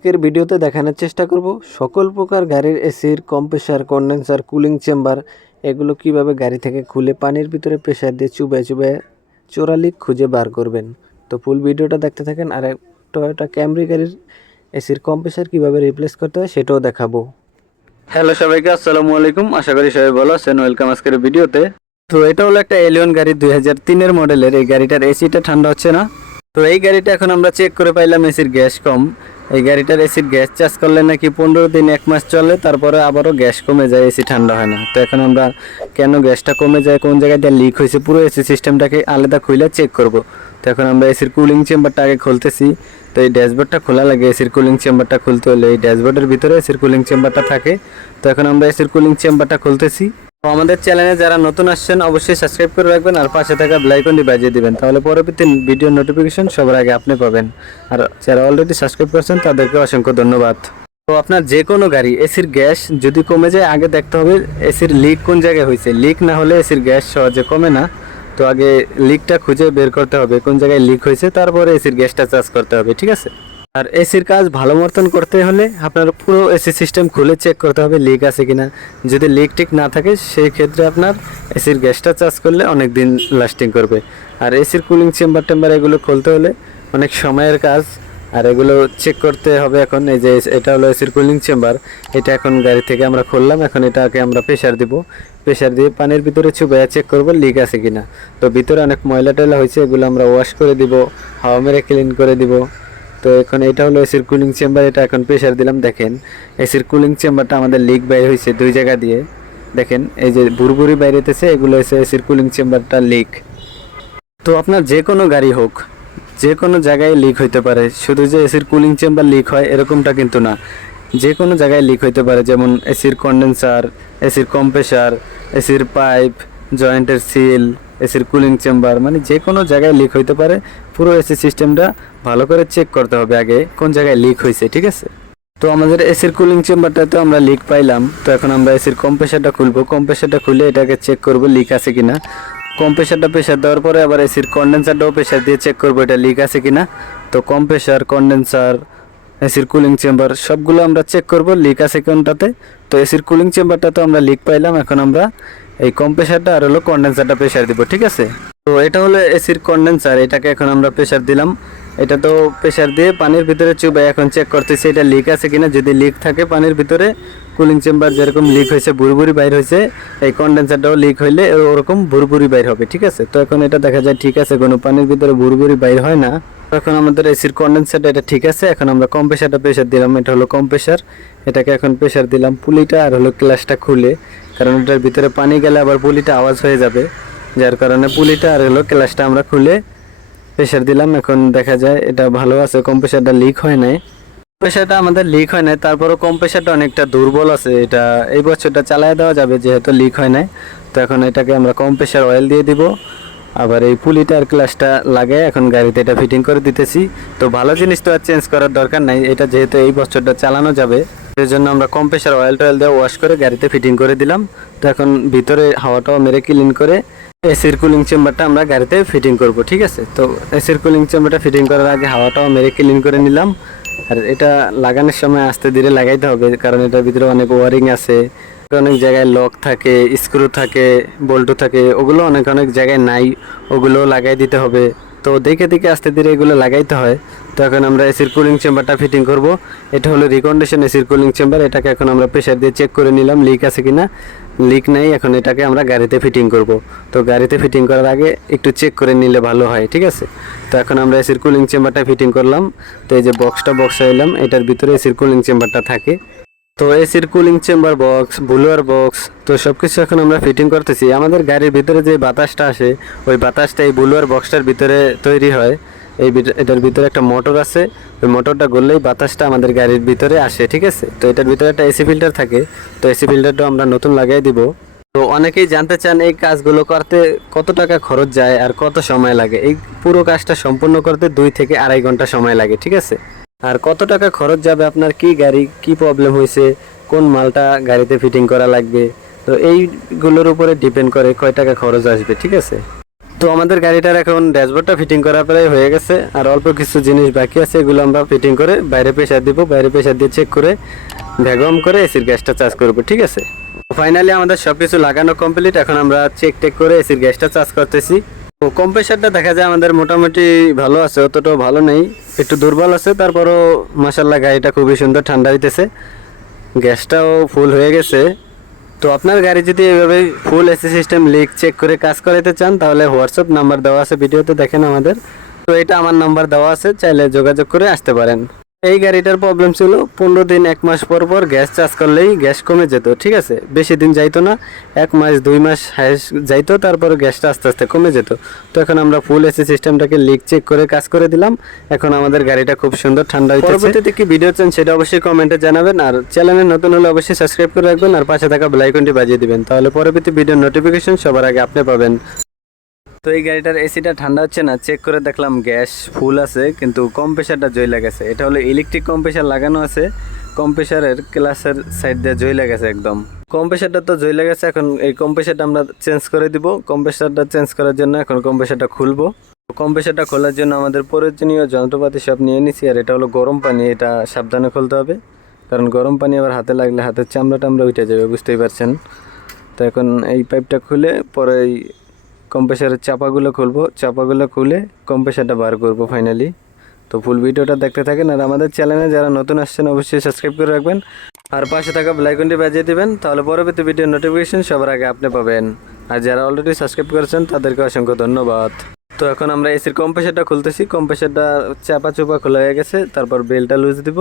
আজকের ভিডিওতে দেখানোর চেষ্টা করব সকল প্রকার গাড়ির এসির কম্প্রেসার কন্ডেন্সার কুলিং চেম্বার এগুলো কীভাবে গাড়ি থেকে খুলে পানির ভিতরে প্রেসার দিয়ে চুবে চুবে চোরালি খুঁজে বার করবেন। তো ফুল ভিডিওটা দেখতে থাকেন আর টয়োটা ক্যামরি গাড়ির এসির কম্প্রেসার কীভাবে রিপ্লেস করতে হয় সেটাও দেখাবো। হ্যালো সবাইকে, আসসালামু আলাইকুম। আশা করি সবাই ভালো আছেন। ওয়েলকাম আজকের ভিডিওতে। তো এটা হলো একটা এলিয়ন গাড়ি দুই হাজার তিনের মডেলের এই গাড়িটার এসিটা ঠান্ডা হচ্ছে না। তো এই গাড়িটা এখন আমরা চেক করে পাইলাম এসির গ্যাস কম। এই গাড়িটার এসির গ্যাস চার্জ করলে নাকি পনেরো দিন, এক মাস চলে, তারপরে আবারও গ্যাস কমে যায় এসি ঠান্ডা হয় না। তো এখন আমরা কেন গ্যাসটা কমে যায়, কোন জায়গায় দিয়ে লিক হয়েছে, পুরো এসি সিস্টেমটাকে আলাদা খুলে চেক করব। তো এখন আমরা এসির কুলিং চেম্বারটা আগে খুলতেছি। তো এই ড্যাশবোর্ডটা খোলা লাগে এসির কুলিং চেম্বারটা খুলতে হলে। এই ড্যাশবোর্ডের ভিতরে এসির কুলিং চেম্বারটা থাকে। তো এখন আমরা এসির কুলিং চেম্বারটা খুলতেছি। আমাদের চ্যানেলে যারা নতুন আসছেন, অবশ্যই সাবস্ক্রাইব করে রাখবেন আর পাশে থাকা বেলাইকনটি বাজিয়ে দিবেন। তাহলে পরবর্তী ভিডিও নোটিফিকেশন সবার আগে আপনি পাবেন। আর যারা অলরেডি সাবস্ক্রাইব করেছেন, তাদেরকে অসংখ্য ধন্যবাদ। তো আপনার যে কোনো গাড়ি এসির গ্যাস যদি কমে যায়, আগে দেখতে হবে এসির লিক কোন জায়গায় হয়েছে। লিক না হলে এসির গ্যাস সহজে কমে না। তো আগে লিকটা খুঁজে বের করতে হবে, কোন জায়গায় লিক হয়েছে, তারপরে এসির গ্যাসটা চার্জ করতে হবে, ঠিক আছে? আর এসির কাজ ভালো মতন করতে হলে আপনার পুরো এসি সিস্টেম খুলে চেক করতে হবে লিক আছে কিনা। যদি লিক টিক না থাকে, সেই ক্ষেত্রে আপনার এসির গ্যাসটা চার্জ করলে অনেক দিন লাস্টিং করবে। আর এসির কুলিং চেম্বার টেম্বার এগুলো খুলতে হলে অনেক সময়ের কাজ, আর এগুলো চেক করতে হবে এখন। এই যে এটা হলো এসির কুলিং চেম্বার এটা এখন গাড়ি থেকে আমরা খুললাম, এখন এটাকে আমরা প্রেশার দিব। প্রেশার দিয়ে পানির ভিতরে চুবাইয়া চেক করব লিক আছে কিনা। তো ভিতরে অনেক ময়লা টয়লা হয়েছে, এগুলো আমরা ওয়াশ করে দিব, হাওয়া মেরে ক্লিন করে দিব। তো এখন এটা হলো এসির কুলিং চেম্বার এটা এখন প্রেশার দিলাম, দেখেন। এসির কুলিং চেম্বারটা আমাদের লিক বাইর হয়েছে দুই জায়গা দিয়ে। দেখেন, এই যে বুরবুরি বাইরেতেছে এগুলো হচ্ছে এসির কুলিং চেম্বারটা লিক তো আপনার যে কোনো গাড়ি হোক, যে কোনো জায়গায় লিক হইতে পারে। শুধু যে এসির কুলিং চেম্বার লিক হয়, এরকমটা কিন্তু না। যে কোনো জায়গায় লিক হইতে পারে, যেমন এসির কন্ডেন্সার এসির কম্প্রেসার এসির পাইপ জয়েন্টের সিল এসির কুলিং চেম্বার মানে যে কোনো জায়গায় লিক হইতে পারে, পুরো এসি সিস্টেমটা ভালো করে চেক করতে হবে আগে কোন জায়গায় লিক হয়েছে ঠিক আছে? তো আমাদের এসির কুলিং চেম্বারটাতে আমরা লিক পাইলাম, তো এখন আমরা এসির কম্প্রেসারটা খুলবো। কম্প্রেসারটা খুলে এটাকে চেক করব লিক আছে কিনা। কম্প্রেসারটা প্রেশার দেওয়ার পরে আবার এসির কন্ডেন্সারটাও প্রেশার দিয়ে চেক করব এটা লিক আছে কিনা। তো কম্প্রেসার কন্ডেন্সার এসির কুলিং চেম্বার, সবগুলো আমরা চেক করব লিক আছে কোনটাতে। তো এসির কুলিং চেম্বারটা তো আমরা লিক পাইলাম, এখন আমরা এই কম্প্রেসারটা আর হলো কন্ডেন্সারটা প্রেশার দিব, ঠিক আছে? তো এটা হলো এসির কন্ডেন্সার এটাকে এখন আমরা প্রেশার দিলাম। এটা তো প্রেশার দিয়ে পানির ভিতরে চুবাই, এখন চেক করতেছি এটা লিক আছে কিনা। যদি লিক থাকে পানির ভিতরে কুলিং চেম্বার যেরকম লিক হয়েছে বুড়বুড়ি বাইর হয়েছে, এই কন্ডেন্সারটাও লিক হইলে ওরকম বুড়বুড়ি বাইর হবে, ঠিক আছে? তো এখন এটা দেখা যায় ঠিক আছে, কোনো পানির ভিতরে বুড়বুড়ি বাইর হয় না। এখন আমাদের এসির কন্ডেন্সারটা এটা ঠিক আছে, এখন আমরা কম্প্রেসারটা প্রেশার দিলাম, এটা হলো কম্প্রেসার এটাকে এখন প্রেশার দিলাম, পুলিটা আর হলো গ্লাসটা খুলে। কারণ এটার ভিতরে পানি গেলে আবার পুলিটা আওয়াজ হয়ে যাবে। যার কারণে পুলিটা আর হলো গ্লাসটা আমরা খুলে প্রেশার দিলাম। এখন দেখা যায় এটা ভালো আছে কম্প্রেসারটা লিক হয় নাই। কম্প্রেসারটা আমাদের লিক হয় নাই, তারপরও কম্প্রেসারটা অনেকটা দুর্বল আছে। এটা এই বছরটা চালায় দেওয়া যাবে, যেহেতু লিক হয় নাই। তো এখন এটাকে আমরা কম্প্রেসার অয়েল দিয়ে দিব। আবার এই পুলিটার ক্লাসটা লাগে এখন গাড়িতে এটা ফিটিং করে দিতেছি। তো ভালো জিনিস তো আর চেঞ্জ করার দরকার নাই। এটা যেহেতু এই বছরটা চালানো যাবে। সেই জন্য আমরা কম্প্রেসার অয়েল টয়েল দিয়ে ওয়াশ করে গাড়িতে ফিটিং করে দিলাম। তো এখন ভিতরে হাওয়াটাও মেরে ক্লিন করে এসির কুলিং চেম্বারটা আমরা গাড়িতে ফিটিং করব, ঠিক আছে? তো এসির কুলিং চেম্বারটা ফিটিং করার আগে হাওয়াটাও মেরে ক্লিন করে নিলাম। আর এটা লাগানোর সময় আস্তে ধীরে লাগাইতে হবে, কারণ এটার ভিতরে অনেক ওয়ারিং আছে, অনেক জায়গায় লক থাকে স্ক্রু থাকে বল্টু থাকে, ওগুলো অনেক অনেক জায়গায় নাই ওগুলো লাগাই দিতে হবে। তো দেখে দেখে আস্তে ধীরে এগুলো লাগাইতে হয়। তো এখন আমরা এসির কুলিং চেম্বারটা ফিটিং করব। এটা হলো রিকন্ডিশন এসির কুলিং চেম্বার এটাকে এখন আমরা প্রেশার দিয়ে চেক করে নিলাম লিক আছে কিনা। লিক নেই, এখন এটাকে আমরা গাড়িতে ফিটিং করব। তো গাড়িতে ফিটিং করার আগে একটু চেক করে নিলে ভালো হয়, ঠিক আছে? তো এখন আমরা এসির কুলিং চেম্বারটা ফিটিং করলাম। তো এই যে বক্সটা বক্স এলাম এটার ভিতরে এসির কুলিং চেম্বারটা থাকে। তো এসির কুলিং চেম্বার বক্স বুলুয়ার বক্স তো সব কিছু এখন আমরা ফিটিং করতেছি। আমাদের গাড়ির ভিতরে যে বাতাসটা আসে, ওই বাতাসটা এই বুলুয়ার বক্সটার ভিতরে তৈরি হয়। এই এটার ভিতরে একটা মোটর আছে, ওই মোটরটা গড়লেই বাতাসটা আমাদের গাড়ির ভিতরে আসে, ঠিক আছে? তো এটার ভিতরে একটা এসি ফিল্টার থাকে, তো এসি ফিল্টারটা আমরা নতুন লাগাই দিব। তো অনেকেই জানতে চান এই কাজগুলো করতে কত টাকা খরচ যায় আর কত সময় লাগে? এই পুরো কাজটা সম্পূর্ণ করতে দুই থেকে আড়াই ঘণ্টা সময় লাগে, ঠিক আছে? আর কত টাকা খরচ যাবে আপনার? কি গাড়ি, কি প্রবলেম হয়েছে? কোন মালটা গাড়িতে ফিটিং করা লাগবে? তো এইগুলোর উপরে ডিপেন্ড করে কয় টাকা খরচ আসবে, ঠিক আছে? তো আমাদের গাড়িটার এখন ড্যাশবোর্ডটা ফিটিং করা প্রায় হয়ে গেছে, আর অল্প কিছু জিনিস বাকি আছে, এগুলো আমরা ফিটিং করে বাইরে প্রেশার দিব, বাইরে প্রেশার দিয়ে চেক করে ভ্যাকুয়াম করে এসির গ্যাসটা চার্জ করব, ঠিক আছে? ফাইনালি আমাদের সব কিছু লাগানো কমপ্লিট এখন আমরা চেক টেক করে এসির গ্যাসটা চার্জ করতেছি। কম্প্রেসারটা দেখা যায় আমাদের মোটামুটি ভালো আছে, অতটাও ভালো নেই। একটু দুর্বল আছে, তারপরও মাসাল্লাহ গাড়িটা খুবই সুন্দর ঠান্ডা হইতেছে গ্যাসটাও ফুল হয়ে গেছে। তো আপনার গাড়ি যদি এভাবে full AC system leak check করে কাজ করাতে চান, তাহলে হোয়াটসঅ্যাপ নাম্বার দেওয়া আছে ভিডিওতে, দেখেন আমাদের। তো এটা আমার নাম্বার দেওয়া আছে, চাইলে যোগাযোগ করে আসতে পারেন। এই গাড়িটার প্রবলেম ছিল পনেরো দিন, এক মাস পর পর গ্যাস চার্জ করলেই গ্যাস কমে যেত, ঠিক আছে? বেশি দিন যাইতো না, এক মাস, দুই মাস হাইস যাইতো, তারপর গ্যাসটা আস্তে আস্তে কমে যেত। তো এখন আমরা ফুল এসি সিস্টেমটাকে লিক চেক করে কাজ করে দিলাম। এখন আমাদের গাড়িটা খুব সুন্দর, ঠান্ডা হইতেছে। পরবর্তীতে কি ভিডিও চান সেটা অবশ্যই কমেন্টে জানাবেন। আর চ্যানেলে নতুন হলে অবশ্যই সাবস্ক্রাইব করে রাখবেন। আর পাশে থাকা বেল আইকনটি বাজিয়ে দিবেন। তাহলে পরবর্তী ভিডিওর নোটিফিকেশন সবার আগে আপনি পাবেন। তো এই গাড়িটার এসিটা ঠান্ডা হচ্ছে না চেক করে দেখলাম গ্যাস ফুল আছে, কিন্তু কম্প্রেসারটা জয় গেছে। এটা হলো ইলেকট্রিক কম্প্রেসার লাগানো আছে কম্প্রেসারের ক্লাসের সাইড দিয়ে জয় গেছে একদম। কম্প্রেসারটা তো জয় গেছে, এখন এই কম্প্রেসারটা আমরা চেঞ্জ করে দিব। কম্প্রেসারটা চেঞ্জ করার জন্য এখন কম্প্রেসারটা খুলবো। কম্প্রেসারটা খোলার জন্য আমাদের প্রয়োজনীয় যন্ত্রপাতি সব নিয়ে নিছি, আর এটা হলো গরম পানি, এটা সাবধানে খুলতে হবে। কারণ গরম পানি আবার হাতে লাগলে হাতের চামড়া টামড়া উঠে যাবে, বুঝতেই পারছেন? তো এখন এই পাইপটা খুলে পরে কম্প্রেসারের চাপাগুলো খুলবো। চাপাগুলো খুলে কম্প্রেসারটা বার করব ফাইনালি তো ফুল ভিডিওটা দেখতে থাকেন আর আমাদের চ্যানেলে যারা নতুন আসছেন, অবশ্যই সাবস্ক্রাইব করে রাখবেন। আর পাশে থাকা বেলাইকনটি বাজিয়ে দেবেন, তাহলে পরবর্তী ভিডিওর নোটিফিকেশন সবার আগে আপনি পাবেন। আর যারা অলরেডি সাবস্ক্রাইব করেছেন, তাদেরকে অসংখ্য ধন্যবাদ। তো এখন আমরা এসির কম্প্রেসারটা খুলতেছি। কম্প্রেসারটা চাপা চুপা খোলা হয়ে গেছে, তারপর বেলটা লুজ দিব।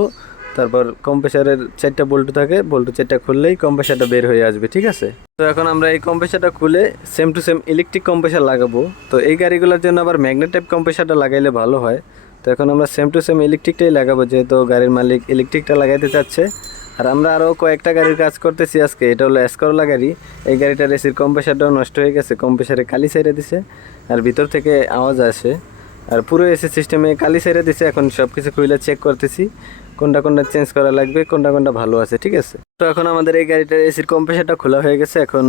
তারপর কম্প্রেসারের চারটা বল্টু থাকে বল্টু চারটা খুললেই কম্প্রেসারটা বের হয়ে আসবে, ঠিক আছে? তো এখন আমরা এই কম্প্রেসারটা খুলে same to same electric compressor লাগাবো। তো এই গাড়িগুলোর জন্য আবার ম্যাগনেট টাইপ কম্প্রেসারটা লাগাইলে ভালো হয়। তো এখন আমরা সেম টু সেম ইলেকট্রিকটাই লাগাবো, যেহেতু গাড়ির মালিক ইলেকট্রিকটা লাগাইতে চাচ্ছে। আর আমরা আরও কয়েকটা গাড়ির কাজ করতেছি আজকে, এটা হলো এসকরলা গাড়ি। এই গাড়িটার এসির কম্প্রেসারটাও নষ্ট হয়ে গেছে কম্প্রেসারে কালি সাইডে দিছে। আর ভিতর থেকে আওয়াজ আসে। আর পুরো এসি সিস্টেমে কালি সেরে দিছে, এখন সব কিছু খুলে চেক করতেছি, কোনটা কোনটা চেঞ্জ করা লাগবে, কোনটা কোনটা ভালো আছে, ঠিক আছে? তো এখন আমাদের এই গাড়িটার এসির কম্প্রেসারটা খোলা হয়ে গেছে, এখন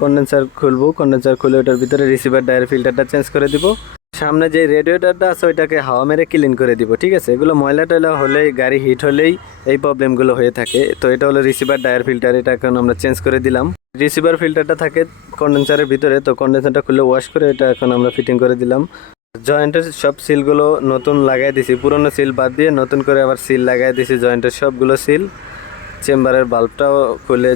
কন্ডেন্সার খুলবো কন্ডেন্সার খুলে ওটার ভিতরে রিসিভার ডায়ার ফিল্টারটা চেঞ্জ করে দিব। সামনে যে রেডিয়েটারটা আছে, ওইটাকে হাওয়া মেরে ক্লিন করে দিব, ঠিক আছে? এগুলো ময়লা টয়লা হলেই, গাড়ি হিট হলেই এই প্রবলেমগুলো হয়ে থাকে। তো এটা হলো রিসিভার ডায়ার ফিল্টার এটা এখন আমরা চেঞ্জ করে দিলাম। রিসিভার ফিল্টারটা থাকে কন্ডেন্সারের ভিতরে, তো কন্ডেন্সারটা খুলে ওয়াশ করে এটা এখন আমরা ফিটিং করে দিলাম। জয়েন্টের সব সিলগুলো নতুন লাগাই দিছি। পুরনো সিল বাদ দিয়ে নতুন করে আবার সিল লাগাই দিছি জয়েন্টের সবগুলো সিল। চেম্বারের বাল্বটাও খুলে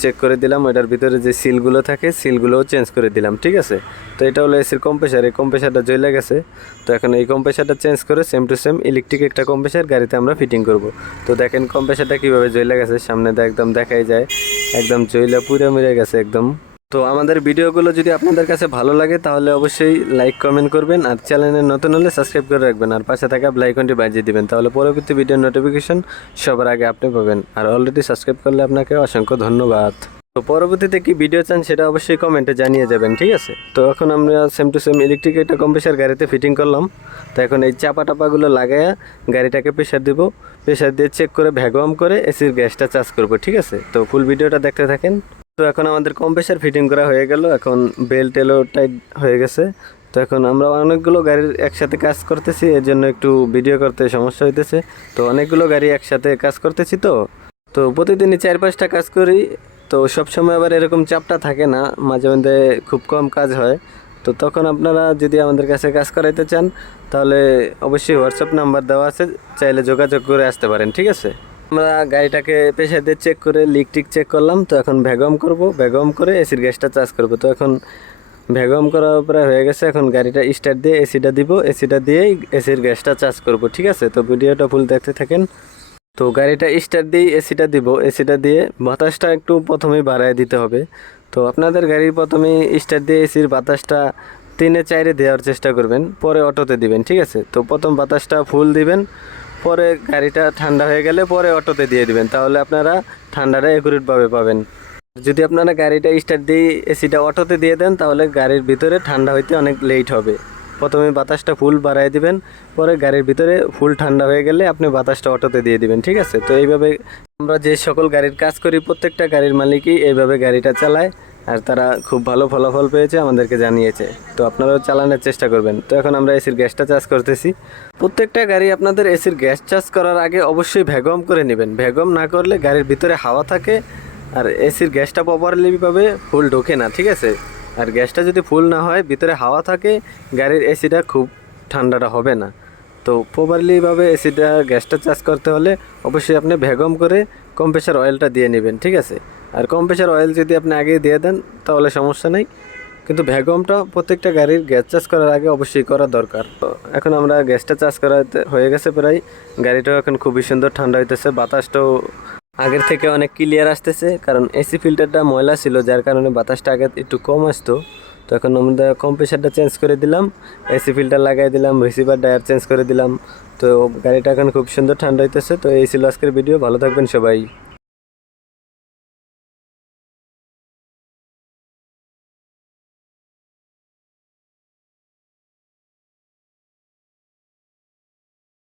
চেক করে দিলাম ওটার ভিতরে যে সিলগুলো থাকে, সিলগুলোও চেঞ্জ করে দিলাম, ঠিক আছে? তো এটা হলো এসির কম্প্রেসার এই কম্প্রেসারটা জ্বলে গেছে। তো এখন এই কম্প্রেসারটা চেঞ্জ করে সেম টু সেম ইলেকট্রিক একটা কম্প্রেসার গাড়িতে আমরা ফিটিং করব। তো দেখেন কম্প্রেসারটা কীভাবে জ্বলে গেছে, সামনে একদম দেখাই যায়। একদম জ্বলে পুরো মিলে গেছে, একদম। তো আমাদের ভিডিওগুলো যদি আপনাদের কাছে ভালো লাগে, তাহলে অবশ্যই লাইক কমেন্ট করবেন আর চ্যানেলে নতুন হলে সাবস্ক্রাইব করে রাখবেন আর পাশে থাকা বেলাইকনটি বাজিয়ে দিবেন, তাহলে পরবর্তী ভিডিও নোটিফিকেশন সবার আগে আপনি পাবেন। আর অলরেডি সাবস্ক্রাইব করলে আপনাকে অসংখ্য ধন্যবাদ। তো পরবর্তীতে কি ভিডিও চান সেটা অবশ্যই কমেন্টে জানিয়ে যাবেন, ঠিক আছে? তো এখন আমরা সেম টু সেম ইলেকট্রিক একটা কম্প্রেসার গাড়িতে ফিটিং করলাম। তো এখন এই চাপা টাপাগুলো লাগাইয়া গাড়িটাকে প্রেশার দিব। প্রেশার দিয়ে চেক করে ভ্যাকুয়াম করে এসির গ্যাসটা চার্জ করব, ঠিক আছে? তো ফুল ভিডিওটা দেখতে থাকেন। তো এখন আমাদের কম্প্রেসার ফিটিং করা হয়ে গেল, এখন বেল এলো টাইট হয়ে গেছে। তো এখন আমরা অনেকগুলো গাড়ির একসাথে কাজ করতেছি এর জন্য একটু ভিডিও করতে সমস্যা হইতেছে। তো অনেকগুলো গাড়ি একসাথে কাজ করতেছি তো। তো প্রতিদিনই চার পাঁচটা কাজ করি, তো সবসময় আবার এরকম চাপটা থাকে না, মাঝে মধ্যে খুব কম কাজ হয়। তো তখন আপনারা যদি আমাদের কাছে কাজ করাইতে চান, তাহলে অবশ্যই হোয়াটসঅ্যাপ নাম্বার দেওয়া আছে, চাইলে যোগাযোগ করে আসতে পারেন, ঠিক আছে? আমরা গাড়িটাকে পেশা দিয়ে চেক করে লিক টিক চেক করলাম, তো এখন ভ্যাগম করব। ভ্যাগম করে এসির গ্যাসটা চার্জ করব। তো এখন ভ্যাগম করা প্রায় হয়ে গেছে, এখন গাড়িটা স্টার্ট দিয়ে এসিটা দিব। এসিটা দিয়েই এসির গ্যাসটা চার্জ করব, ঠিক আছে? তো ভিডিওটা ফুল দেখতে থাকেন। তো গাড়িটা স্টার্ট দিয়ে এসিটা দিব। এসিটা দিয়ে বাতাসটা একটু প্রথমেই বাড়ায় দিতে হবে। তো আপনাদের গাড়ির প্রথমে স্টার্ট দিয়ে এসির বাতাসটা তিনে চাইরে দেওয়ার চেষ্টা করবেন, পরে অটোতে দিবেন, ঠিক আছে? তো প্রথম বাতাসটা ফুল দিবেন। পরে গাড়িটা ঠান্ডা হয়ে গেলে পরে অটোতে দিয়ে দিবেন। তাহলে আপনারা ঠান্ডাটা একুরেটভাবে পাবেন। যদি আপনারা গাড়িটা স্টার্ট দিয়ে এসিটা অটোতে দিয়ে দেন, তাহলে গাড়ির ভিতরে ঠান্ডা হইতে অনেক লেট হবে। প্রথমে বাতাসটা ফুল বাড়ায় দিবেন, পরে গাড়ির ভিতরে ফুল ঠান্ডা হয়ে গেলে আপনি বাতাসটা অটোতে দিয়ে দিবেন, ঠিক আছে? তো এইভাবে আমরা যে সকল গাড়ির কাজ করি, প্রত্যেকটা গাড়ির মালিকই এইভাবে গাড়িটা চালায়। আর তারা খুব ভালো ফলাফল পেয়েছে, আমাদেরকে জানিয়েছে। তো আপনারাও চালানোর চেষ্টা করবেন। তো এখন আমরা এসির গ্যাসটা চার্জ করতেছি। প্রত্যেকটা গাড়ি আপনাদের এসির গ্যাস চার্জ করার আগে অবশ্যই ভ্যাগম করে নেবেন। ভ্যাগম না করলে গাড়ির ভিতরে হাওয়া থাকে আর এসির গ্যাসটা প্রপারলি পাবে ফুল ঢোকে না, ঠিক আছে? আর গ্যাসটা যদি ফুল না হয়, ভিতরে হাওয়া থাকে, গাড়ির এসিটা খুব ঠান্ডাটা হবে না। তো প্রপারলিভাবে এসিটা গ্যাসটা চার্জ করতে হলে অবশ্যই আপনি ভ্যাগম করে কম্প্রেসার অয়েলটা দিয়ে নেবেন, ঠিক আছে? আর কম্প্রেসার অয়েল যদি আপনি আগেই দিয়ে দেন, তাহলে সমস্যা নেই। কিন্তু ভ্যাগমটা প্রত্যেকটা গাড়ির গ্যাস চার্জ করার আগে অবশ্যই করা দরকার। তো এখন আমরা গ্যাসটা চার্জ করা হয়ে গেছে প্রায়। গাড়িটাও এখন খুবই সুন্দর ঠান্ডা হইতেছে, বাতাসটাও আগের থেকে অনেক ক্লিয়ার আসতেছে। কারণ এসি ফিল্টারটা ময়লা ছিল, যার কারণে বাতাসটা আগে একটু কম আসতো। তো এখন আমরা কম্প্রেসারটা চেঞ্জ করে দিলাম এসি ফিল্টার লাগাই দিলাম রিসিভার ডায়ার চেঞ্জ করে দিলাম। তো গাড়িটা এখন খুব সুন্দর ঠান্ডা হইতেছে, তো এই ছিল আজকের ভিডিও ভালো থাকবেন সবাই।